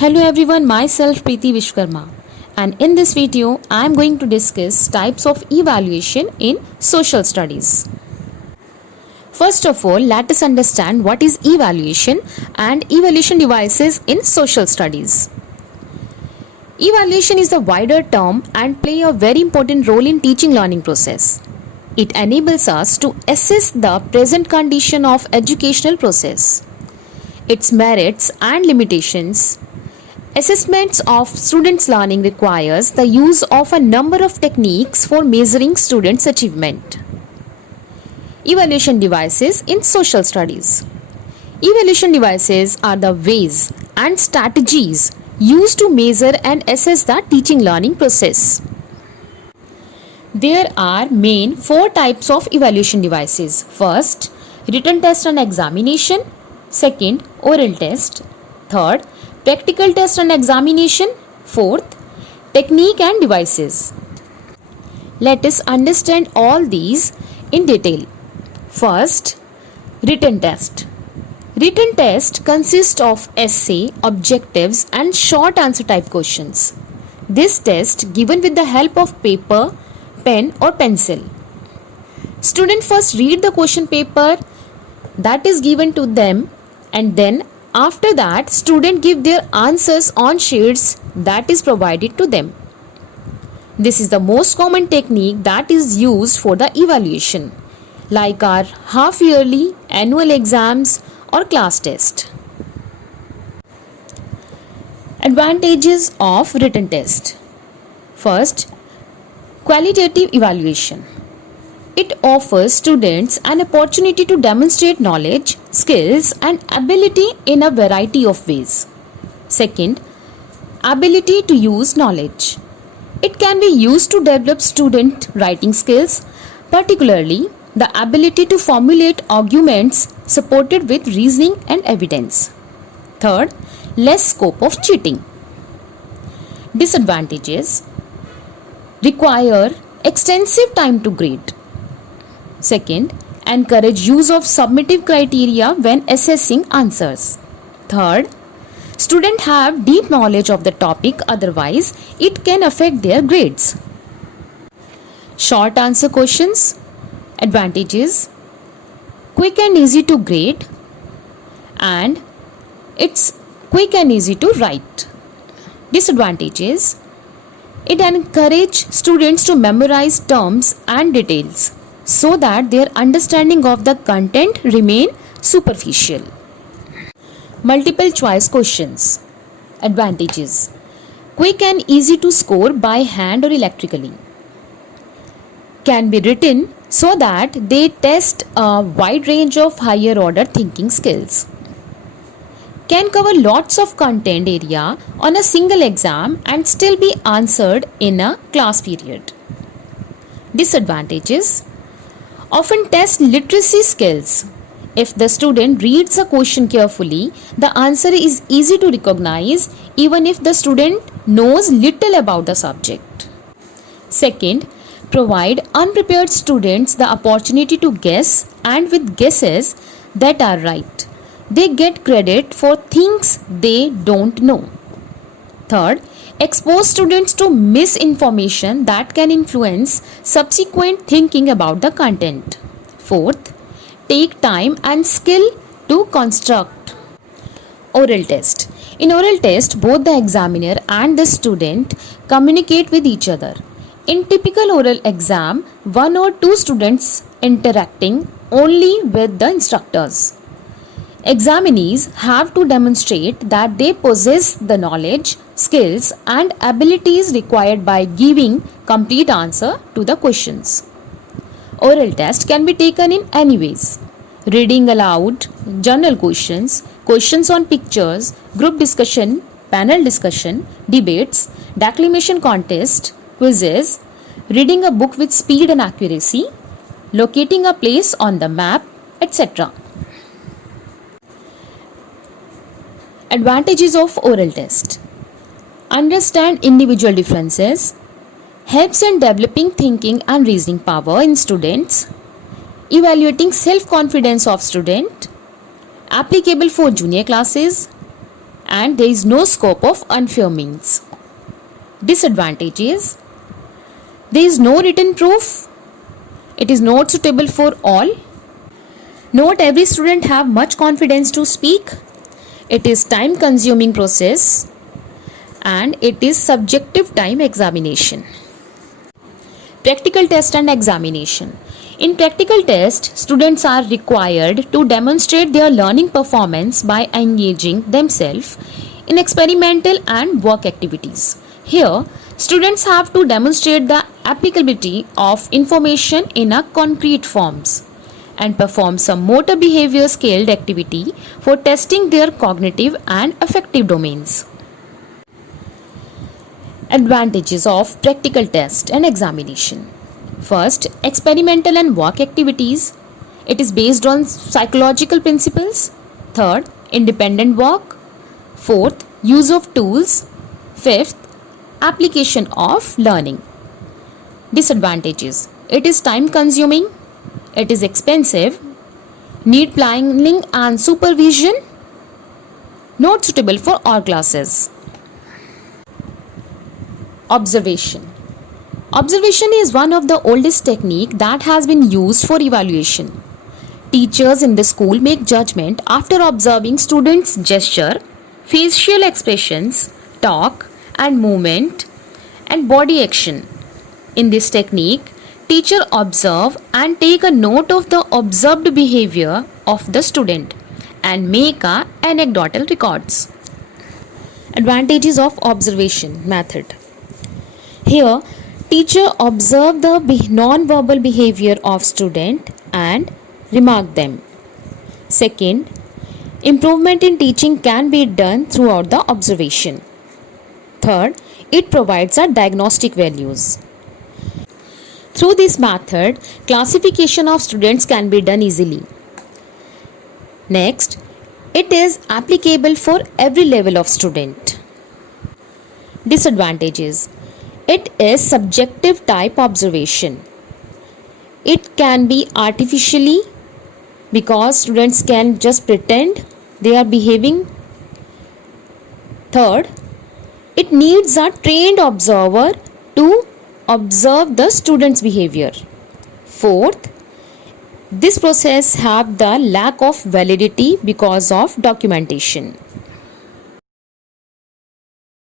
Hello everyone, myself Preeti Vishwakarma, and in this video I am going to discuss types of evaluation in social studies. First of all, let us understand what is evaluation and evaluation devices in social studies. Evaluation is a wider term and play a very important role in teaching learning process. It enables us to assess the present condition of educational process, its merits and limitations. Assessments of students' learning requires the use of a number of techniques for measuring students' achievement. Evaluation devices in social studies. Evaluation devices are the ways and strategies used to measure and assess the teaching learning process. There are main four types of evaluation devices. First, written test and examination. Second, oral test. Third, practical test and examination. Fourth, technique and devices. Let us understand all these in detail. First, written test. Written test consists of essay, objectives and short answer type questions. This test given with the help of paper, pen or pencil. Students first read the question paper that is given to them, and then after that, students give their answers on sheets that is provided to them. This is the most common technique that is used for the evaluation, like our half-yearly, annual exams or class test. Advantages of written test. First, qualitative evaluation. It offers students an opportunity to demonstrate knowledge, skills and ability in a variety of ways. Second, ability to use knowledge. It can be used to develop student writing skills, particularly the ability to formulate arguments supported with reasoning and evidence. Third, less scope of cheating. Disadvantages: require extensive time to grade. Second, encourage use of summative criteria when assessing answers. Third, students have deep knowledge of the topic, otherwise it can affect their grades. Short answer questions. Advantages: quick and easy to grade, and it's quick and easy to write. Disadvantages: it encourages students to memorize terms and details so that their understanding of the content remain superficial. Multiple choice questions. Advantages: quick and easy to score by hand or electrically. Can be written so that they test a wide range of higher order thinking skills. Can cover lots of content area on a single exam and still be answered in a class period. Disadvantages: often test literacy skills. If the student reads a question carefully, the answer is easy to recognize even if the student knows little about the subject. Second, provide unprepared students the opportunity to guess, and with guesses that are right, they get credit for things they don't know. Third, expose students to misinformation that can influence subsequent thinking about the content. Fourth, take time and skill to construct. Oral test. In oral test, both the examiner and the student communicate with each other. In typical oral exam, one or two students interacting only with the instructors. Examinees have to demonstrate that they possess the knowledge, skills and abilities required by giving complete answer to the questions. Oral test can be taken in any ways: reading aloud, journal questions, questions on pictures, group discussion, panel discussion, debates, declamation contest, quizzes, reading a book with speed and accuracy, locating a place on the map, etc. Advantages of oral test. Understand individual differences, helps in developing thinking and reasoning power in students, evaluating self-confidence of student, applicable for junior classes, and there is no scope of unfair means. Disadvantages: there is no written proof. It is not suitable for all. Not every student have much confidence to speak. It is time consuming process and it is subjective time examination. Practical test and examination. In practical test, students are required to demonstrate their learning performance by engaging themselves in experimental and work activities. Here, students have to demonstrate the applicability of information in a concrete forms and perform some motor behavior scaled activity for testing their cognitive and affective domains. Advantages of practical test and examination. First, experimental and work activities. It is based on psychological principles. Third, independent work. Fourth, use of tools. Fifth, application of learning. Disadvantages: it is time consuming, it is expensive, need planning and supervision, not suitable for all classes. Observation. Observation is one of the oldest technique that has been used for evaluation. Teachers in the school make judgment after observing students' gesture, facial expressions, talk and movement and body action. In this technique, teacher observe and take a note of the observed behavior of the student and make a anecdotal records. Advantages of observation method. Here, teacher observe the non-verbal behavior of student and remark them. Second, improvement in teaching can be done throughout the observation. Third, it provides a diagnostic values. Through this method, classification of students can be done easily. Next, it is applicable for every level of student. Disadvantages: it is subjective type observation. It can be artificially because students can just pretend they are behaving. Third, it needs a trained observer to observe the student's behavior. Fourth, this process have the lack of validity because of documentation.